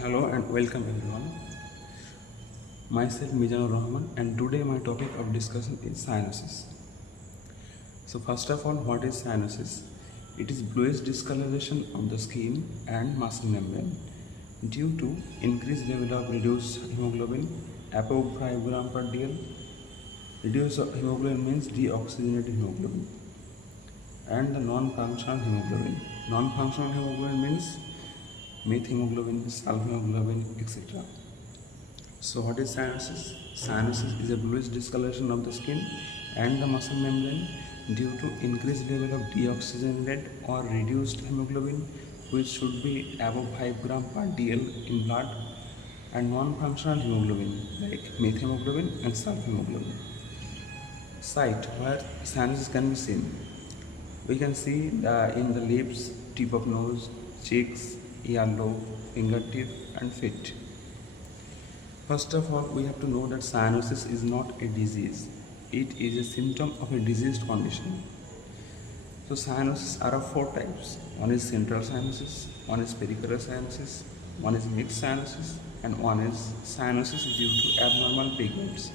Hello and welcome everyone. Myself Mizanur Rahman, and today my topic of discussion is cyanosis. So first of all, what is cyanosis? It is bluish discoloration of the skin and muscle membrane due to increased level of reduced hemoglobin above 5 gram per dl. Reduced hemoglobin means deoxygenated hemoglobin, and the non-functional hemoglobin. Non-functional hemoglobin means methemoglobin, sulfahemoglobin, etc. So what is cyanosis? Cyanosis is a bluish discoloration of the skin and the muscle membrane due to increased level of deoxygenated or reduced hemoglobin, which should be above 5 gram per dl in blood, and non-functional hemoglobin like methemoglobin and sulfahemoglobin. Site where cyanosis can be seen. We can see in the lips, tip of nose, cheeks, earlobe, fingertip and feet. First of all, we have to know that cyanosis is not a disease. It is a symptom of a diseased condition. So cyanosis are of 4 types. One is central cyanosis, one is peripheral cyanosis, one is mixed cyanosis, and one is cyanosis due to abnormal pigments.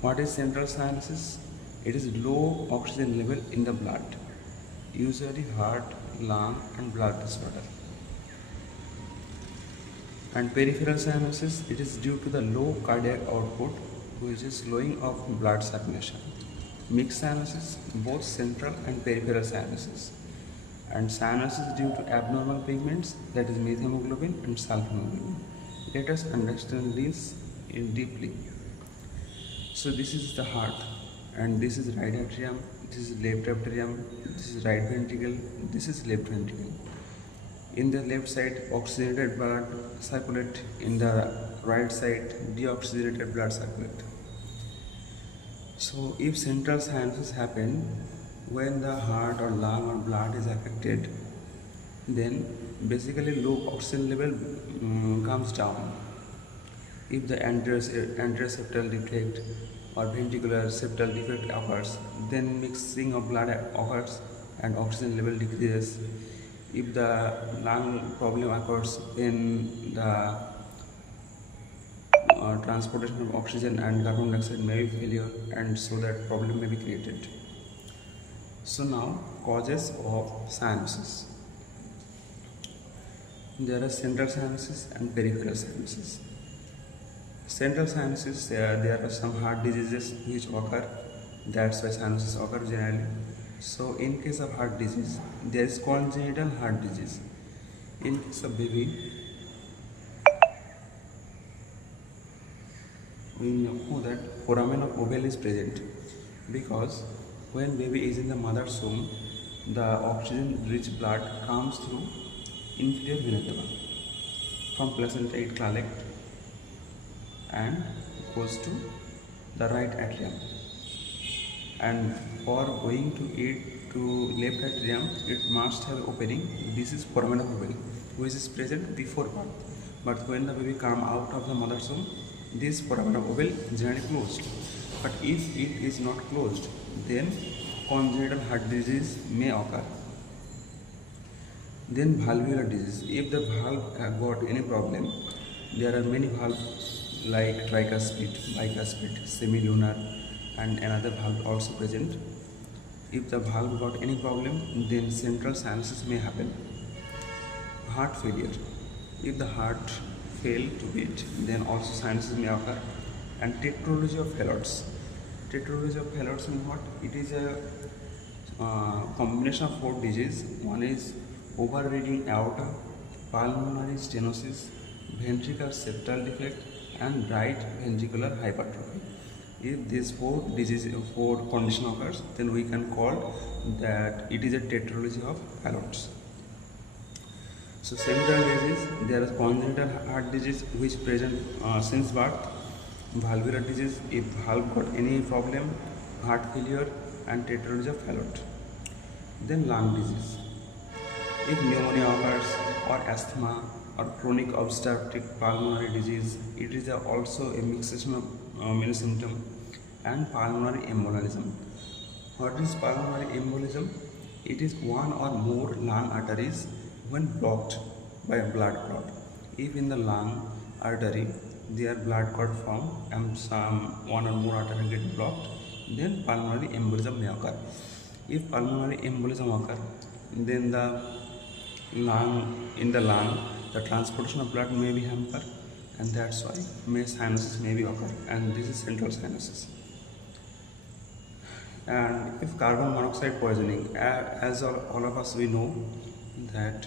What is central cyanosis? It is low oxygen level in the blood, usually heart, lung and blood disorder. And peripheral cyanosis, it is due to the low cardiac output, which is slowing of blood circulation. Mixed cyanosis, both central and peripheral cyanosis. And cyanosis due to abnormal pigments, that is methemoglobin and sulfahemoglobin. Let us understand this deeply. So this is the heart, and this is right atrium, this is left atrium, this is right ventricle, this is left ventricle. In the left side, oxygenated blood circulate. In the right side, deoxygenated blood circulate. So if central cyanosis happen when the heart or lung or blood is affected, then basically low oxygen level comes down. If the anterior septal defect or ventricular septal defect occurs, then mixing of blood occurs and oxygen level decreases. If the lung problem occurs, then the transportation of oxygen and carbon dioxide may be failure, and so that problem may be created. So now, causes of cyanosis. There are central cyanosis and peripheral cyanosis. Central cyanosis, there are some heart diseases which occur, that's why cyanosis occur generally. So in case of heart disease, there is congenital heart disease. In case of baby, we know that foramen of ovale is present, because when baby is in the mother's womb, the oxygen rich blood comes through inferior vena cava. From placenta it collects and goes to the right atrium, and for going to it to left atrium, it must have opening. This is foramen of ovale, which is present before birth, but when the baby come out of the mother's womb, this foramen of ovale is generally closed. But if it is not closed, then congenital heart disease may occur. Then valvular disease. If the valve got any problem, there are many valves like tricuspid, bicuspid, semilunar, and another valve also present. If the valve got any problem, then central cyanosis may happen. Heart failure. If the heart fail to beat, then also cyanosis may occur. And tetralogy of Fallot's. Tetralogy of Fallot's means what? It is a combination of 4 diseases. One is overreading aorta, pulmonary stenosis, ventricular septal defect, and right ventricular hypertrophy. If these 4 condition occurs, then we can call that it is a tetralogy of Fallot's. So central disease, there is congenital heart disease which present since birth. Valvular disease, if valve got any problem, heart failure, and tetralogy of Fallot. Then lung disease. If pneumonia occurs, or asthma, or chronic obstructive pulmonary disease, it is also a mixation of many symptoms. And pulmonary embolism. What is pulmonary embolism? It is one or more lung arteries when blocked by a blood clot. If in the lung artery their blood got formed and some one or more artery get blocked, then pulmonary embolism may occur. If pulmonary embolism occur, then in the lung the transportation of blood may be hampered, and that's why cyanosis may be occur, and this is central cyanosis. And if carbon monoxide poisoning, as all of us we know that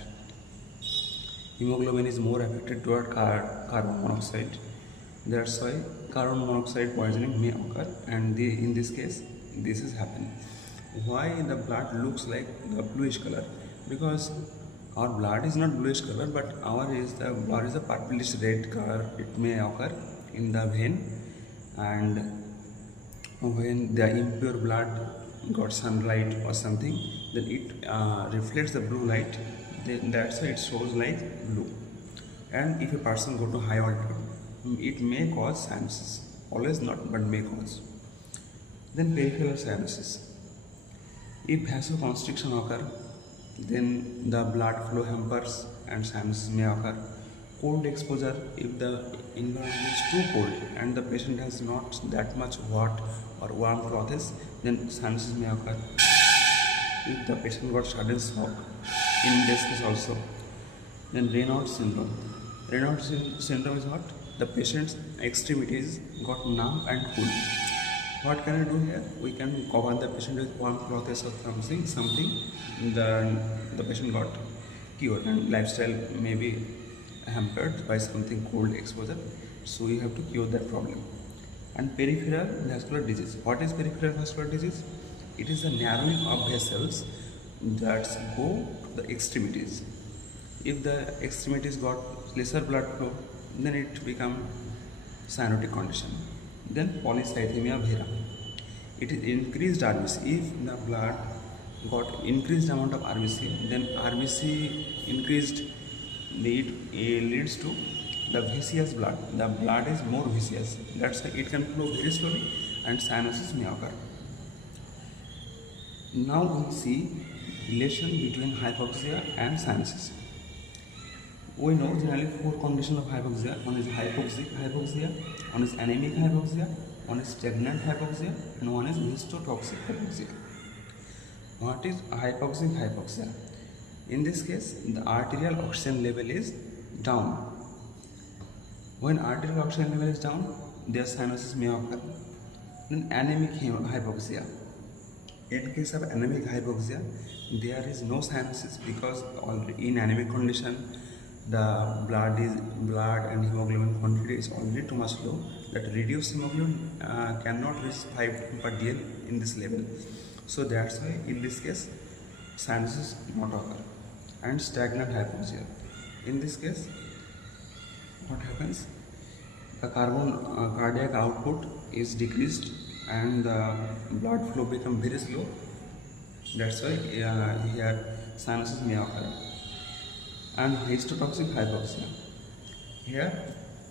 hemoglobin is more affected toward carbon monoxide. That's why carbon monoxide poisoning may occur, and in this case this is happening. Why the blood looks like the bluish color? Because our blood is not bluish color, but the blood is a purplish red color. It may occur in the vein, and when the impure blood got sunlight or something, then it reflects the blue light. Then that's why it shows like blue. And if a person go to high altitude, it may cause cyanosis. Always not, but may cause. Then peripheral cyanosis. If vasoconstriction occur, then the blood flow hampers and cyanosis may occur. Cold exposure, if the environment is too cold and the patient has not that much hot or warm clothes, then cyanosis may occur. If the patient got sudden shock, in this case also. Then Raynaud's syndrome. Raynaud's syndrome is what? The patient's extremities got numb and cool. What can I do here? We can cover the patient with warm clothes or something. The patient got cured, and lifestyle may be hampered by something cold exposure. So you have to cure that problem. And peripheral vascular disease. What is peripheral vascular disease? It is the narrowing of vessels that go to the extremities. If the extremities got lesser blood flow, then it become cyanotic condition. Then polycythemia vera. It is increased RBC. If the blood got increased amount of RBC, then RBC increased leads to the viscous blood. The blood is more viscous. That's why it can flow very slowly, and cyanosis may occur. Now we see relation between hypoxia and cyanosis. We know generally four conditions of hypoxia. One is hypoxic hypoxia, one is anemic hypoxia, one is stagnant hypoxia, and one is histotoxic hypoxia. What is hypoxic hypoxia? In this case, the arterial oxygen level is down. When arterial oxygen level is down, their cyanosis may occur. Then anemic hypoxia. In case of anemic hypoxia, there is no cyanosis because in anemic condition, the blood and hemoglobin quantity is already too much low. That reduced hemoglobin cannot reach 5 per dl in this level. So that's why in this case, cyanosis not occur. And stagnant hypoxia. In this case, what happens? The cardiac output is decreased and the blood flow becomes very slow. That's why here cyanosis may occur. And histotoxic hypoxia. Here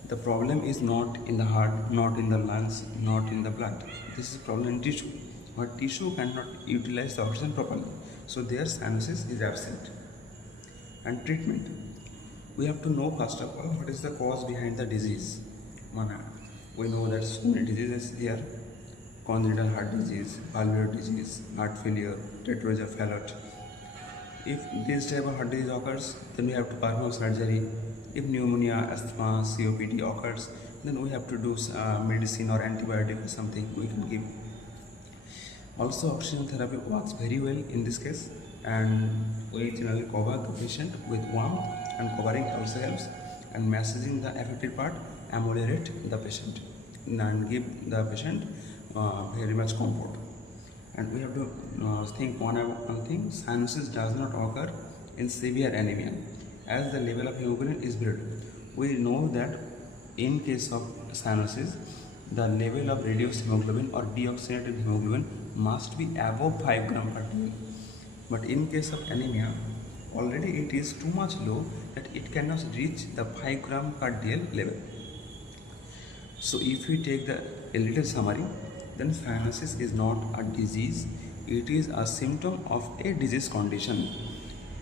the problem is not in the heart, not in the lungs, not in the blood. This is problem in tissue. But tissue cannot utilize the oxygen properly. So their cyanosis is absent. And treatment. We have to know first of all what is the cause behind the disease. We know that so many diseases here: congenital heart disease, valvular disease, heart failure, tetracephalot. If this type of heart disease occurs, then we have to perform surgery. If pneumonia, asthma, COPD occurs, then we have to do medicine or antibiotic or something we can give. Also, oxygen therapy works very well in this case, and we generally cover the patient with warmth, and covering also helps, and massaging the affected part ameliorate the patient and give the patient very much comfort. And we have to think one thing: cyanosis does not occur in severe anemia, as the level of hemoglobin is very low. We know that in case of cyanosis, the level of reduced hemoglobin or deoxygenated hemoglobin must be above 5 gram per dl. But in case of anemia, already it is too much low that it cannot reach the 5 gram per dl level. So if we take a little summary, then cyanosis is not a disease, it is a symptom of a disease condition.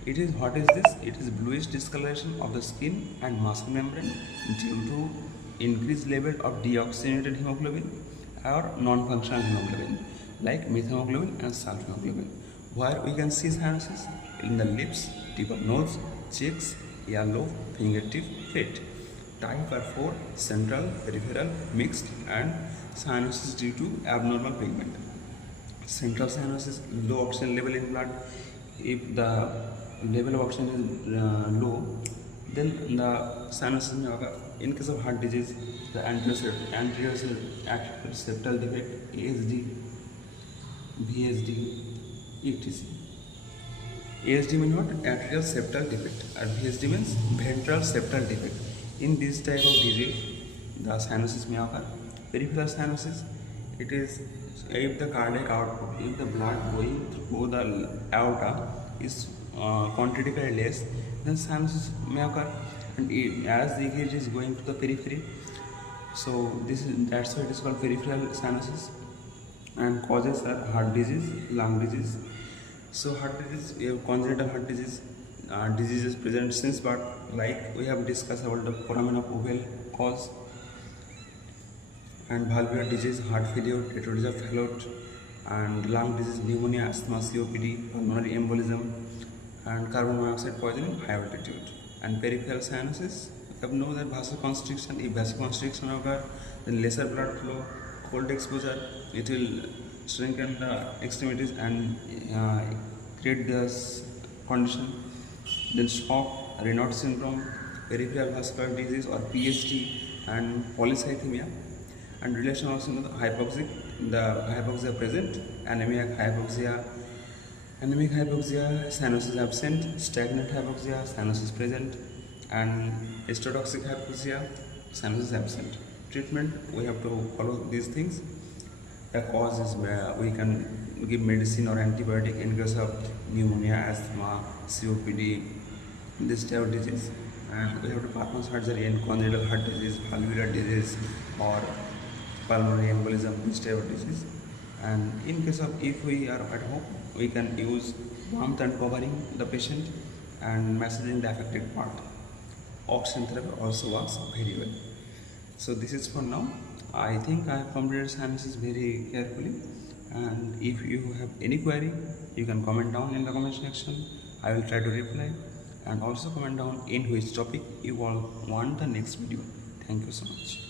It is what is this? It is bluish discoloration of the skin and muscle membrane due to increased level of deoxygenated hemoglobin or non-functional hemoglobin like methemoglobin and sulfahemoglobin. Where we can see cyanosis in the lips, tip of nose, cheeks, earlobe, fingertip, feet. Type are 4, central, peripheral, mixed, and cyanosis due to abnormal pigment. Central cyanosis, low oxygen level in blood. If the level of oxygen is low, then the cyanosis may occur. In case of heart disease, the anterior septal defect, ASD, VSD, etc. ASD means what? Atrial septal defect, and VSD means ventral septal defect. In this type of disease, the cyanosis may occur. Peripheral cyanosis, it is if the cardiac output, if the blood going through the aorta is quantitatively less, then cyanosis may occur. And as the EKG is going to the periphery, so that's why it is called peripheral cyanosis. And causes are heart disease, lung disease. So heart disease, we have congenital heart disease. Diseases present since birth, like we have discussed about the foramen of Ovel cause, and valvular disease, heart failure, tetralogy Fallot, and lung disease, pneumonia, asthma, COPD, pulmonary embolism, and carbon monoxide poisoning, high altitude. And peripheral cyanosis, we have know that vasoconstriction. If vasoconstriction occurs, then lesser blood flow, cold exposure, it will strengthen the extremities and create this condition. Then shock, Raynaud syndrome, peripheral vascular disease or PST, and polycythemia. And relation also to the hypoxic, the hypoxia present, anemic hypoxia, cyanosis absent, stagnant hypoxia, cyanosis present, and histotoxic hypoxia, cyanosis absent. Treatment, we have to follow these things. The cause is where we can give medicine or antibiotic in case of pneumonia, asthma, COPD, this type of disease. And we have to perform surgery in congenital heart disease, valvular disease, or pulmonary embolism, this type of disease. And in case of if we are at home, we can use warmth and covering the patient and massaging the affected part. Oxygen therapy also works very well. So this is for now. I think I have completed cyanosis very carefully, and if you have any query, you can comment down in the comment section. I will try to reply, and also comment down in which topic you all want the next video. Thank you so much.